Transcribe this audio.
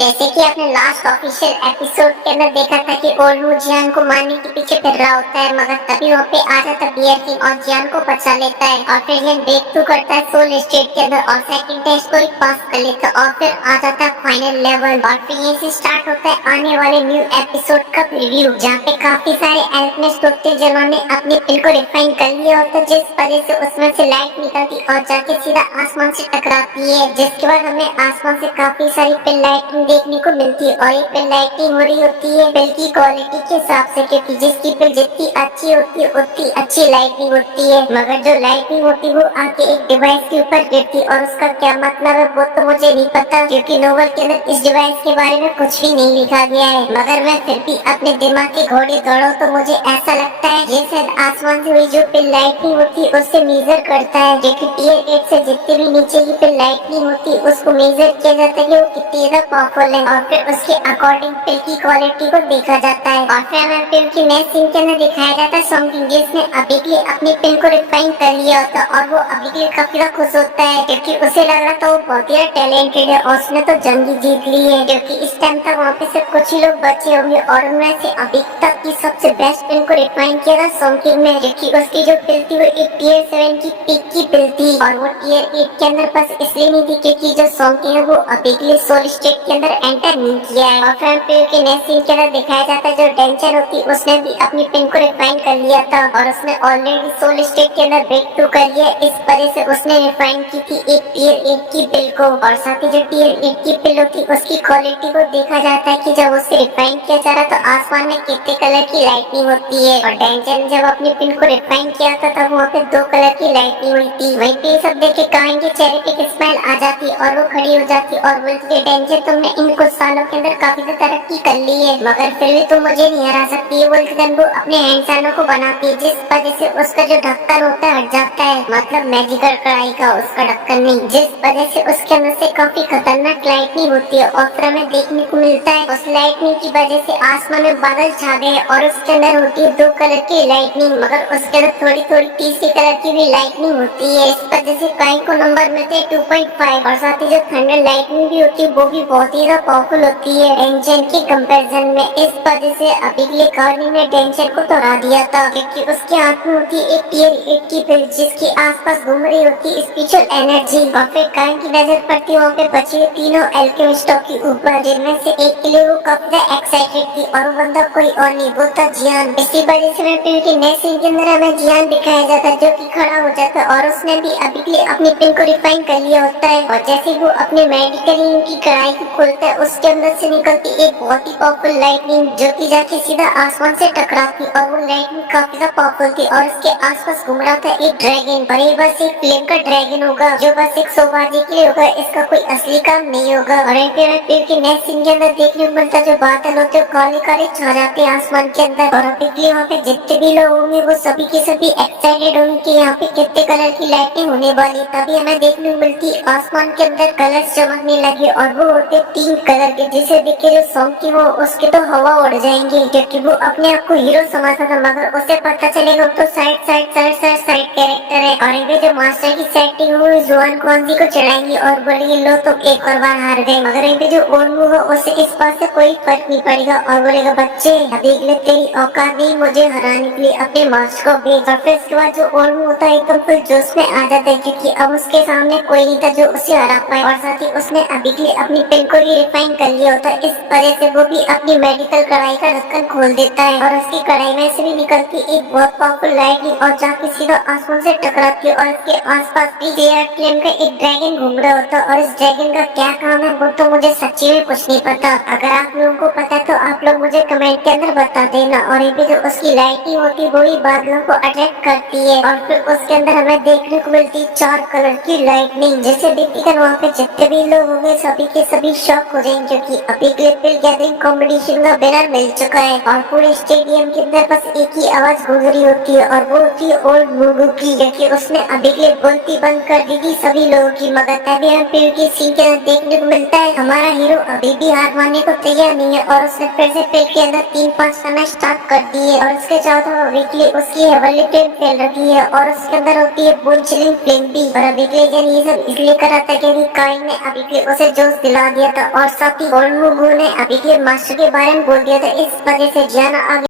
जैसे कि आपने लास्ट ऑफिशियल एपिसोड के अंदर देखा था कि ओल्ड जियान को मारने के पीछे फिर रहा होता है, मगर तभी वहाँ पे आ जाता बियर किंग और जियान को बचा लेता है और फिर जियान ब्रेक थ्रू करता है सोल स्टेट के अंदर और सेकंड टेस्ट को ही पास कर लेता है और फिर आ जाता है फाइनल लेवल। और फिर यहीं से स्टार्ट होता है आने वाले न्यू एपिसोड का रिव्यू, जहाँ पे काफी सारे एल्केमिस्ट होते हैं जिन्होंने अपने पिन को रिफाइन कर लिया होता है, जिस वजह से उसमें से लाइट निकलती और जाके सीधा आसमान से टकराती है, जिसके बाद हमें आसमान से काफी सारी पिन लाइटिंग देखने को मिलती है। और ये पिन लाइटिंग हो रही होती है पिल की क्वालिटी के हिसाब से, क्योंकि जिसकी पिल जितनी अच्छी होती है उतनी अच्छी लाइटिंग होती है, मगर जो लाइटिंग होती है वो आके एक डिवाइस के ऊपर गिरती है और उसका क्या मतलब है वो तो मुझे नहीं पता, क्योंकि नोवेल के अंदर इस डिवाइस के बारे में कुछ भी नहीं लिखा गया है। मगर मैं फिर भी अपने दिमाग के घोड़े दौड़ो तो मुझे ऐसा लगता है ये शायद आसमान से हुई जो पिन लाइटिंग होती है उससे मेजर करता है, क्योंकि टियर 8 से जितनी भी नीचे की पिन लाइटिंग होती है उसको मेजर किया जाता है कि वो कितनी ज्यादा पावरफुल है और फिर उसके अकॉर्डिंग पिल की क्वालिटी को देखा जाता है। और फिर हमें पिल की नेक्स्ट सीन के अंदर दिखाया जाता है सॉन्ग जिसने अभी के लिए अपनी पिल को रिफाइन कर लिया होता है और वो अभी के लिए काफी ज्यादा खुश होता है, क्योंकि उसे लग रहा था वो बहुत ही टैलेंटेड है और उसने तो जंग ही जीत ली है, क्योंकि इस टाइम तक वहाँ पे सिर्फ कुछ ही लोग बचे होंगे और उनमें से अभी तक की सबसे बेस्ट पिल को रिफाइन किया था सॉन्ग में, क्योंकि उसकी जो पिल थी वो एक टियर 7 की पीक की पिल थी और वो टियर 8 के अंदर बस इसलिए नहीं थी क्योंकि जो सॉन्ग है वो अभी के लिए सोल स्टेट के अंदर एंटर नहीं किया है। और फिर पिल के नेक्स्ट सीन के अंदर दिखाया जाता है जो डेंजर होती उसने भी अपनी पिन को रिफाइन कर लिया था और उसने ऑलरेडी सोल स्टेट के अंदर ब्रेक थ्रू कर लिया, इस वजह से उसने रिफाइन की थी एक टियर 8 की पिल को। और साथ ही जो टियर 8 की पिल होती उसकी क्वालिटी को देखा जाता है कि जब उसे रिफाइन किया जा रहा तो आसमान में कितने कलर की लाइटिंग होती है, और डेंजर ने जब अपनी पिन को रिफाइन किया था तब वहाँ पे 2 कलर की लाइटिंग हुई थी। वहीं पे सब देख के काइन के चेहरे पे एक स्माइल आ जाती और वो खड़ी हो जाती और बोलती है डेंजर तुमने इन कुछ सालों के अंदर काफी तरक्की कर ली है, मगर फिर भी तुम मुझे नहीं हरा सकती है। बोलकर वो अपने हैंडसानों को बनाती है जिस वजह से उसका जो ढक्कन होता है हट जाता है, मतलब मैजिकल कढ़ाई का उसका ढक्कन नहीं, जिस वजह से उसके अंदर से काफी खतरनाक लाइटनिंग होती है और फिर हमें देखने को मिलता है उस लाइटनिंग की वजह से आसमान में बादल छा गए और उसके अंदर होती है 2 कलर की लाइटनिंग, मगर उसके अंदर थोड़ी थोड़ी तीसरी कलर की भी लाइटनिंग होती है, इस वजह से काइन को नंबर मिलते हैं 2.5। और साथ ही जो थंडर लाइटनिंग भी होती है वो भी बहुत ही ज्यादा पावरफुल होती है टेंशन के कंपैरिजन में, इस वजह से अभी के लिए कार्नी ने टेंशन को तो हरा दिया था, क्योंकि उसके हाथ में होती एक टियर 8 की पिल जिसके आसपास घूम रही होती स्पिरिचुअल एनर्जी। और फिर काइन की नजर पड़ती वहाँ पे बची हुई तीनों एल्केमिस्टों के ऊपर, जिनमें से एक के लिए वो काफी एक्साइटेड थी और वो बंदा कोई और नहीं वो था जियान। इसी वजह से मैं पिल के नेक्स्ट सीन के अंदर हमें जियान दिखाया जाता है जो कि खड़ा हो जाता है और उसने भी अभी के लिए अपनी पिल को रिफाइन कर लिया होता है, और जैसे वो अपने मेडिकल की कढ़ाई को खोलता है उसके अंदर से निकलती एक बहुत ही पावरफुल लाइटनिंग जो कि जाके सीधा आसमान से टकराती और वो लाइटनिंग काफी ज्यादा पावरफुल थी और उसके आसपास घूम रहा था एक ड्रैगन, पर ये बस एक फ्लेम का ड्रैगन होगा जो बस एक शोबाजी के लिए होगा, इसका कोई असली काम नहीं होगा। और पेड़ के नेक्स्ट सीन के अंदर देखने को मिलता जो बादल होते हैं काले काले छा जाते हैं आसमान के अंदर, और अभी वहाँ पे जितने भी लोग होंगे वो सभी के सभी एक्साइटेड होंगे कि यहाँ पे कितने कलर की लाइटिंग होने वाली, तभी हमें देखने को मिलती आसमान के अंदर कलर चमकने लगे और वो होते 3 कलर के, जिसे देख के जो सॉन्ग की वो उसके तो हवा उड़ जाएंगे, क्योंकि वो अपने आप को हीरो समझता था, मगर उसे पता चलेगा तो साइड कैरेक्टर है और इनके जो मास्टर की सेटिंग वो जुआन कौनसी को चढ़ाएंगी और बोलेंगे लो तुम एक और बार हार गए, मगर इनके जो ओल्ड है उसे इस बात से कोई फर्क नहीं पड़ेगा और बोलेगा बच्चे अभी के लिए तेरी औकात नहीं मुझे हराने के लिए अपने मास्टर को भेज। और फिर इसके बाद जो ओल्ड होता है एकदम फिर जोश में आ जाता है क्योंकि अब उसके सामने कोई नहीं था जो उसे हरा पाए, और साथ ही उसने अभी के लिए अपनी पिन को भी रिफाइन कर लिया होता है, इस वजह से वो भी अपनी मेडिकल कढ़ाई का ढक्कन खोल देता है और उसकी कढ़ाई में से भी निकलती एक बहुत पावरफुल लाइटनिंग और जाके सीधा आसमान से टकराती है और इसके आसपास भी फ्लेम का एक ड्रैगन घूम रहा होता है, और इस ड्रैगन का क्या काम है वो तो मुझे सच्ची में कुछ नहीं पता, अगर आप लोगों को पता तो आप लोग मुझे कमेंट के अंदर बता देना। और ये भी जो उसकी लाइटिंग होती है वो भी बादलों को अट्रैक्ट करती है और फिर उसके अंदर हमें देखने को मिलती 4 कलर की लाइटनिंग, जैसे देखकर वहाँ पे जितने भी लोग होंगे सभी के सभी शॉक हो जाएंगे क्योंकि अभी ग्लिपिल गैदरिंग कंपटीशन का बैनर मिल चुका है और पूरे स्टेडियम के अंदर बस एक ही आवाज गूंज रही होती है और वो होती है ओल्ड मुगू की, क्योंकि उसने अभी के लिए बोलती बंद कर दी थी सभी लोगों की, मगर तभी हम फिल्म की सीन के अंदर देखने को मिलता है हमारा हीरो अभी भी हार मानने को तैयार नहीं है और उसने फिर से पेट के अंदर 3-5 करना स्टार्ट कर दी है और उसके चारों अभी के लिए उसकी हेवनली फ्लेम फैल रखी है और उसके अंदर होती है बोन चिलिंग फ्लेम भी, और अभी के लिए ये सब इसलिए करा था क्योंकि काइन ने अभी के लिए उसे जोश दिला दिया था और साथ ही और मुगु ने अभी के मास्टर के बारे में बोल दिया था। इस वजह से जियान आगे